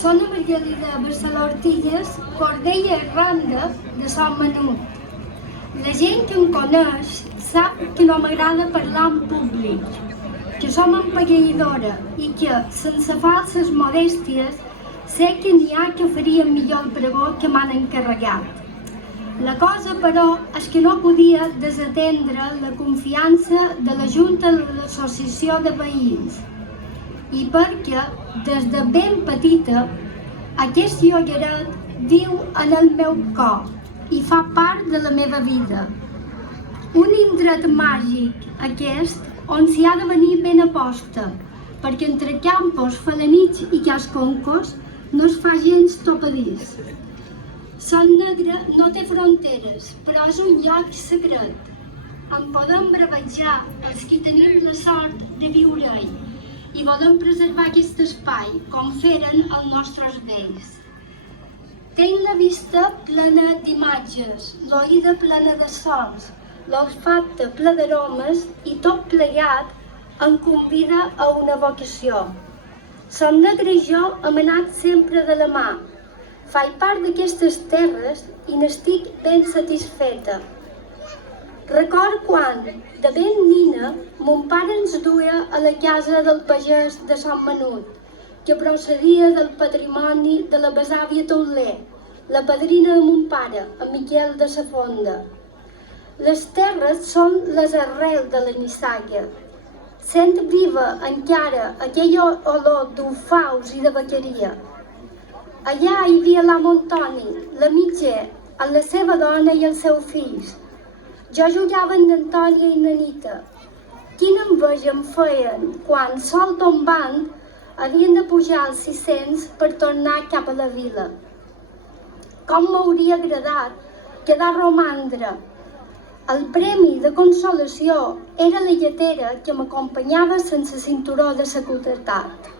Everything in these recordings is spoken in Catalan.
Sono Margalida Barceló Ortillas, Cordella i Randa de Son Menut. La gent que em coneix sap que no m'agrada parlar en públic, que som empagueïdora i que, sense falses modèsties, sé que n'hi ha que farien millor el pregó que m'han encarregat. La cosa, però, és que no podia desatendre la confiança de la Junta de l'Associació de Veïns i perquè, des de ben petita, aquest llogaret viu en el meu cor i fa part de la meva vida. Un indret màgic, aquest, on s'hi ha de venir ben a posta, perquè entre Campos, Felanitx i Casconcos no es fa gens topadís. Son Negre no té fronteres, però és un lloc secret. En podem bravejar els que tenim la sort de viure-hi i volem preservar aquest espai, com feren els nostres vells. Tenc la vista plena d'imatges, l'oïda plena de sons, l'olfacte ple d'aromes i tot plegat em convida a una vocació. Son Negre i jo hem anat sempre de la mà. Faig part d'aquestes terres i n'estic ben satisfeta. Record quan, de ben nina, mon pare ens duia a la casa del pagès de Son Menut, que procedia del patrimoni de la besàvia Tauler, la padrina de mon pare, en Miquel de sa Fonda. Les terres són les arrels de la nissaga. Sent viva encara aquella olor d'ufaus i de vaqueria. Allà hi havia l'amo Antoni, la mitger, amb la seva dona i els seus fills. Jo jugava amb Antònia i Nanita. Quina enveja em feien quan, sol tombant, havien de pujar als 600 per tornar cap a la vila. Com m'hauria agradat quedar a romandre. El premi de consolació era la lletera que m'acompanyava sense cinturó de seguretat.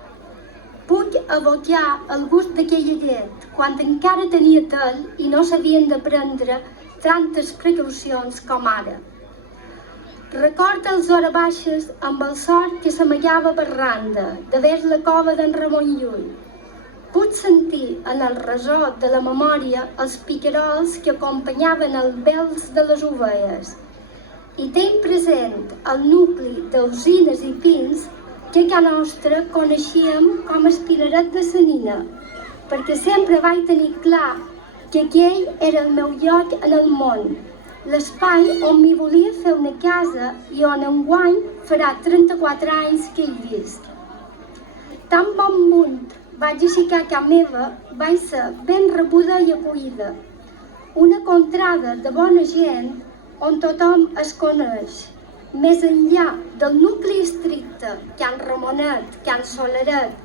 Puc evocar el gust d'aquella llet quan encara tenia tel i no s'havien de prendre tantes precaucions com ara. Recorda els hores baixes amb el sort que s'amagava per Randa, de vers la cova d'en Ramon Llull. Puc sentir en el resort de la memòria els picarols que acompanyaven els bels de les ovelles i tenc present el nucli d'alzines i pins que a casa nostra coneixíem com a Espinaret de sa Nina, perquè sempre vaig tenir clar que aquell era el meu lloc en el món, l'espai on m'hi volia fer una casa i on enguany farà 34 anys que hi visc. Tan bon munt vaig aixecar a casa meva, vaig ser ben rebuda i acollida. Una contrada de bona gent on tothom es coneix, més enllà del nucli estricte, Can Ramonet, Can Soleret,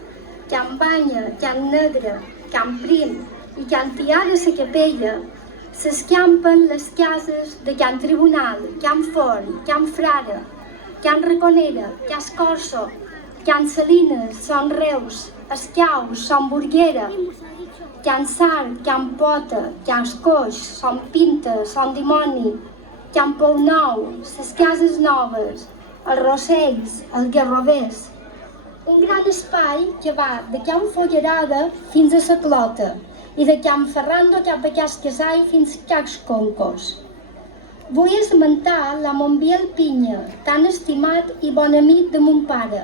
Can Banya, Can Negre, Can Prim i Can Tià de sa Capella, s'escampen les cases de Can Tribunal, Can Forn, Can Frare, Can Raconera, Can Escorço, Can Salines, Son Reus, Escaus, Son Burguera, Can Sar, Can Pota, Can Coix, Son Pinta, Son Dimoni, Can Pou Nou, ses Cases Noves, els Rossells, els Garrovers. Un gran espai que va de Can Follerada fins a sa Clota i de Can Ferrando cap a Cas Casai fins a Cas Concos. Vull esmentar la Montbiel Pinya, tan estimat i bon amic de mon pare,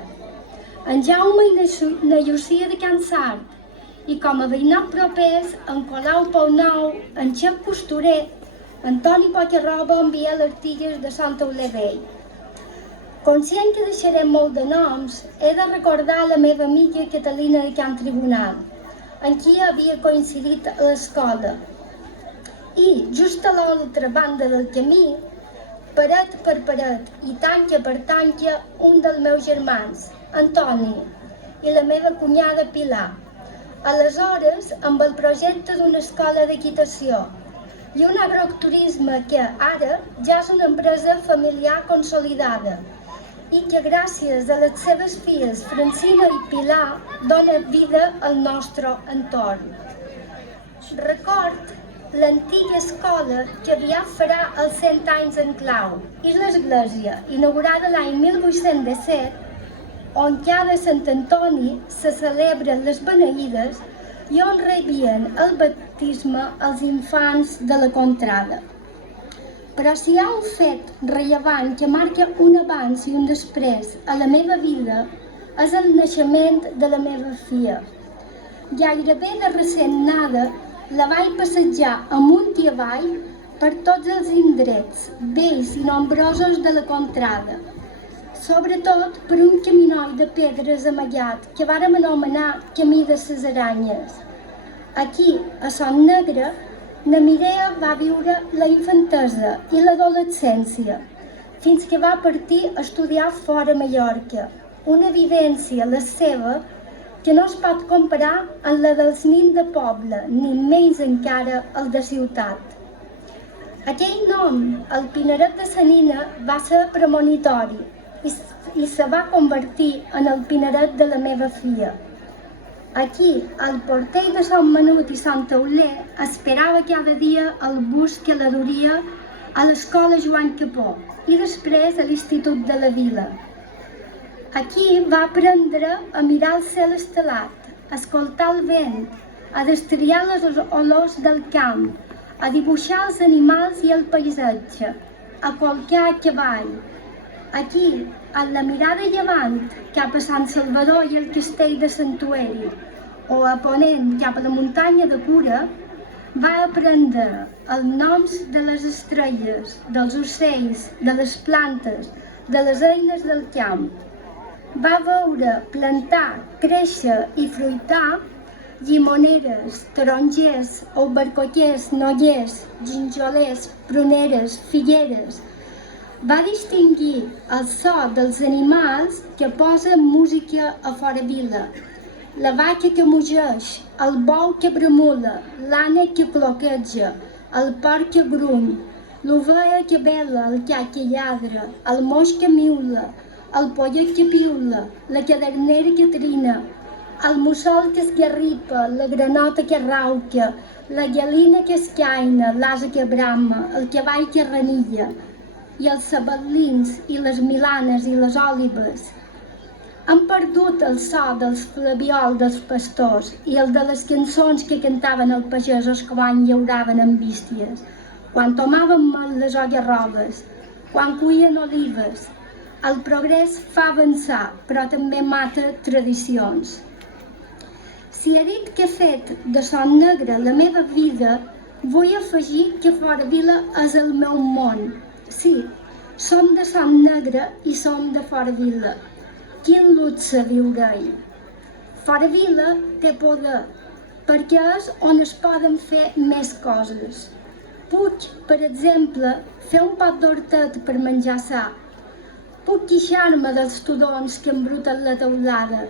en Jaume i na Llucia de Can Sart i com a veïnat propers en Colau Pou Nou, en Xep Costurer, Antoni Pocarroba en Biel Artilles de Santa Olevell. Conscient que deixarem molt de noms, he de recordar la meva amiga Catalina de Can Tribunal, en qui havia coincidit a l'escola. I, just a l'altra banda del camí, paret per paret i tanca per tanca, un dels meus germans, Antoni, i la meva cunyada Pilar. Aleshores, amb el projecte d'una escola d'equitació i un agroturisme que ara ja és una empresa familiar consolidada i que gràcies a les seves filles Francina i Pilar dona vida al nostre entorn. Record l'antiga escola que aviat farà els 100 anys en clau i l'església, inaugurada l'any 1817, on cada Sant Antoni se celebren les beneïdes, i on rebien el baptisme els infants de la contrada. Però si hi ha un fet rellevant que marca un abans i un després a la meva vida, és el naixement de la meva filla. Gairebé de recent nada, la vaig passejar amunt i avall per tots els indrets, vells i nombrosos de la contrada, sobretot per un caminoi de pedres amagat que vàrem anomenar Camí de ses Aranyes. Aquí, a Son Negre, na Mireia va viure la infantesa i l'adolescència, fins que va partir a estudiar fora Mallorca, una vivència, la seva, que no es pot comparar amb la dels nins de poble, ni menys encara el de ciutat. Aquell nom, el Pineret de sa Nina, va ser premonitori i se va convertir en el Pineret de la meva filla. Aquí, al portell de Sant Menut i Sant Tauler, esperava cada dia el bus que la duria a l'escola Joan Capó i després a l'Institut de la Vila. Aquí va aprendre a mirar el cel estelat, a escoltar el vent, a destriar les olors del camp, a dibuixar els animals i el paisatge, a qualcar a cavall. Aquí, a la mirada llevant, cap a Sant Salvador i el castell de Santueri, o a ponent cap a la muntanya de Cura, va aprendre els noms de les estrelles, dels ocells, de les plantes, de les eines del camp. Va veure plantar, créixer i fruitar llimoneres, tarongers, albercoquers, noguers, ginjolers, pruneres, figueres. Va distingir el so dels animals que posen música a fora vila. La vaca que mugeix, el bou que bramula, l'ànec que cloqueja, el porc que gruny, l'ovella que bela, el ca que lladra, el moix que miula, el pollet que piula, la cadernera que trina, el mussol que esgarripa, la granota que rauca, la gallina que escaina, l'ase que brama, el cavall que renilla, i els sabatlins, i les milanes, i les òlibes. Han perdut el so dels flabiol dels pastors i el de les cançons que cantaven els pagesos quan llauraven amb bísties, quan tomaven les algarrobes, quan cuien olives. El progrés fa avançar, però també mata tradicions. Si he dit que he fet de Son Negre la meva vida, vull afegir que fora vila és el meu món. Sí, som de Son Negre i som de fora vila. Quin luxe viure-hi! Fora vila té poder, perquè és on es poden fer més coses. Puc, per exemple, fer un pot d'hortet per menjar sa. Puc queixar-me dels tudons que embruten la teulada,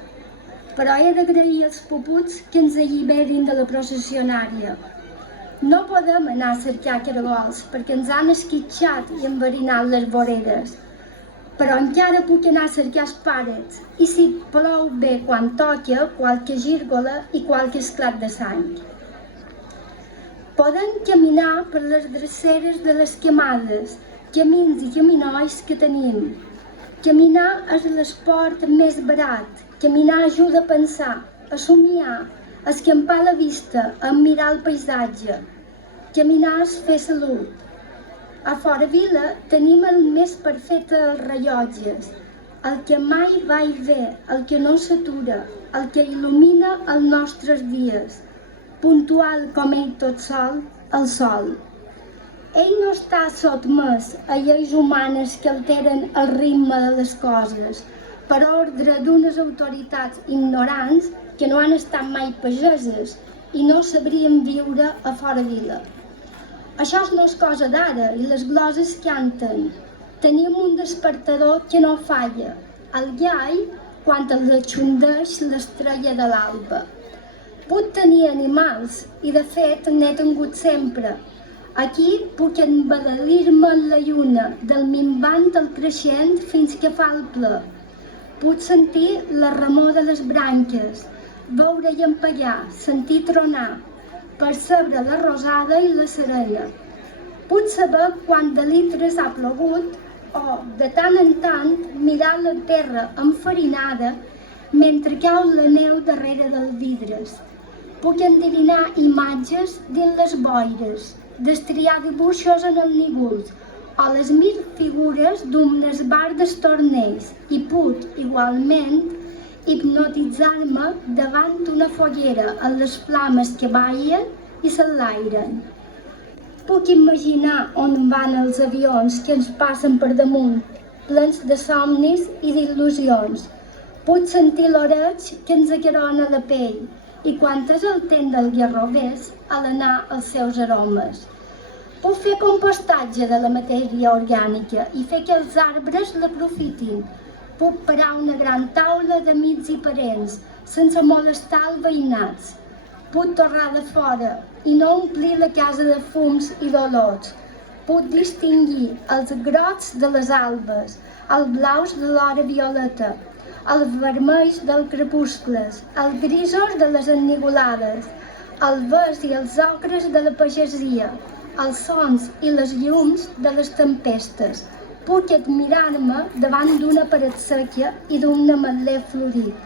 però he d'agrair els puputs que ens alliberin de la processionària. No podem anar a cercar caragols perquè ens han esquitxat i enverinat les voreres, però encara puc anar a cercar els parets i si plou bé quan toca, qualque gírgola i qualque esclat de sang. Podem caminar per les dreceres de les quemades, camins i caminois que tenim. Caminar és l'esport més barat. Caminar ajuda a pensar, a somiar, a escampar la vista, a mirar el paisatge. Caminar és fer salut. A fora vila tenim el més perfecte dels rellotges, el que mai va i ve, el que no s'atura, el que il·lumina els nostres dies, puntual com ell tot sol, el sol. Ell no està sotmès a lleis humanes que alteren el ritme de les coses per ordre d'unes autoritats ignorants que no han estat mai pageses i no sabrien viure a fora vila. Això no és cosa d'ara i les gloses canten. Tenim un despertador que no falla, el gall quan el xundeix l'estrella de l'alba. Puc tenir animals i de fet n'he tingut sempre. Aquí puc embadalir-me en la lluna, del minvant al creixent fins que fa el ple. Puc sentir la remor de les branques, veure llampallar, sentir tronar, percebre la rosada i la serena. Puc saber quant de litres ha plogut o, de tant en tant, mirar la terra enfarinada mentre cau la neu darrere dels vidres. Puc endevinar imatges dins les boires, destriar dibuixos en el nígols, o les mil figures d'un esbar dels torneigs, i puc, igualment, hipnotitzar-me davant una foguera amb les flames que ballen i s'enlairen. Puc imaginar on van els avions que ens passen per damunt, plens de somnis i d'il·lusions. Puc sentir l'oreig que ens acarona la pell i quan és el temps del guerrovers, a l'anar els seus aromes. Puc fer compostatge de la matèria orgànica i fer que els arbres l'aprofitin. Puc parar una gran taula d'amics i parents, sense molestar els veïnats. Puc torrar de fora i no omplir la casa de fums i d'olors. Puc distingir els grocs de les albes, els blaus de l'hora violeta, els vermells dels crepuscles, els grisos de les ennigolades, els verds i els ocres de la pagesia, els sons i les llums de les tempestes. Puc admirar-me davant d'una paret seca i d'un ametler florit.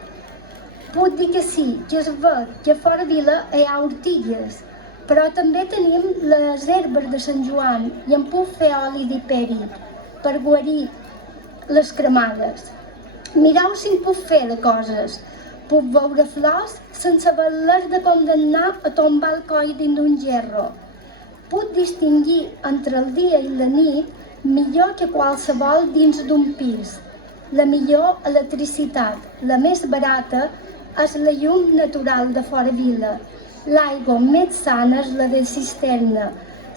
Puc dir que sí, que és ver que fora vila hi ha ortigues, però també tenim les herbes de Sant Joan i en puc fer oli d'hiperi per guarir les cremades. Mireu si en puc fer de coses. Puc veure flors sense haver-les de condemnar a tombar el coll dins d'un gerro. Puc distingir entre el dia i la nit millor que qualsevol dins d'un pis. La millor electricitat, la més barata, és la llum natural de fora vila. L'aigua més sana és la de cisterna,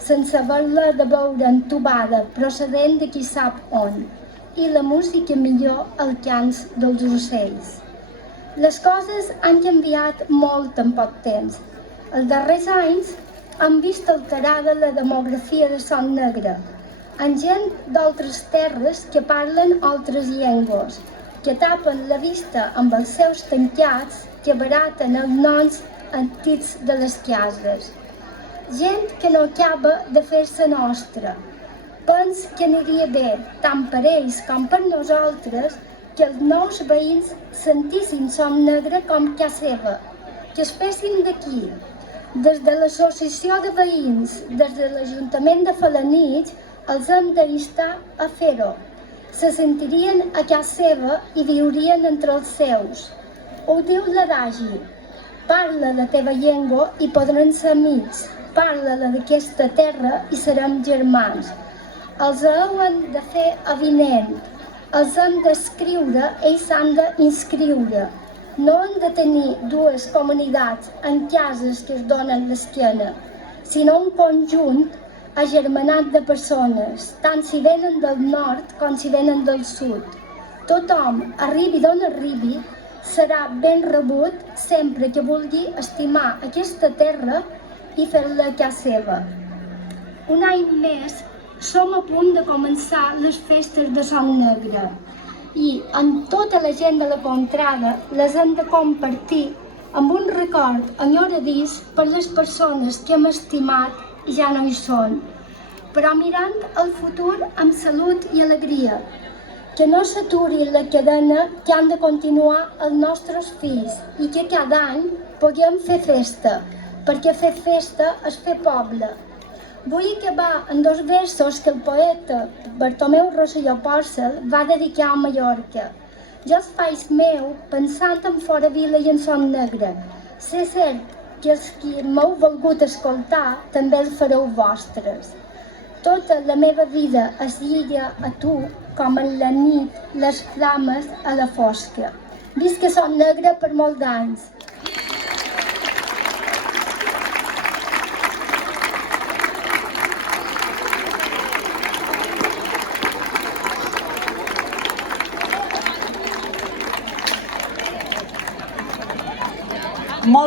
sense haver-la de beure entubada procedent de qui sap on. I la música millor el cants dels ocells. Les coses han canviat molt en poc temps. Els darrers anys han vist alterada la demografia de Son Negre, amb gent d'altres terres que parlen altres llengües, que tapen la vista amb els seus tancats, que baraten els noms antics de les cases. Gent que no acaba de fer-se nostra. Pens que aniria bé, tant per ells com per nosaltres, que els nous veïns sentissin Son Negre com casa seva, que es fessin d'aquí. Des de l'associació de veïns, des de l'Ajuntament de Felanitx, els hem d'instar a fer-ho. Se sentirien a casa seva i viurien entre els seus. Ho diu l'adagi: parla la teva llengua i podran ser amics, parla-la d'aquesta terra i serem germans. Els hem de fer avinent, els hem d'escriure, ells s'han d'inscriure. No han de tenir dues comunitats en cases que es donen l'esquena, sinó un conjunt agermanat de persones, tant si venen del nord com si venen del sud. Tothom, arribi d'on arribi, serà ben rebut sempre que vulgui estimar aquesta terra i fer-la casa seva. Un any més som a punt de començar les festes de Son Negre i amb tota la gent de la contrada les hem de compartir amb un record enyoradís per les persones que hem estimat i ja no hi són, però mirant el futur amb salut i alegria, que no s'aturi la cadena que han de continuar els nostres fills i que cada any puguem fer festa, perquè fer festa és fer poble. Vull acabar en dos versos que el poeta Bartomeu Rosselló Pòrcel va dedicar a Mallorca. Jo els faig meu pensant en fora vila i en Son Negre. Sé cert que els qui m'heu volgut escoltar també els fareu vostres. Tota la meva vida es lliga a tu com en la nit les flames a la fosca. Visca Son Negre per molts anys.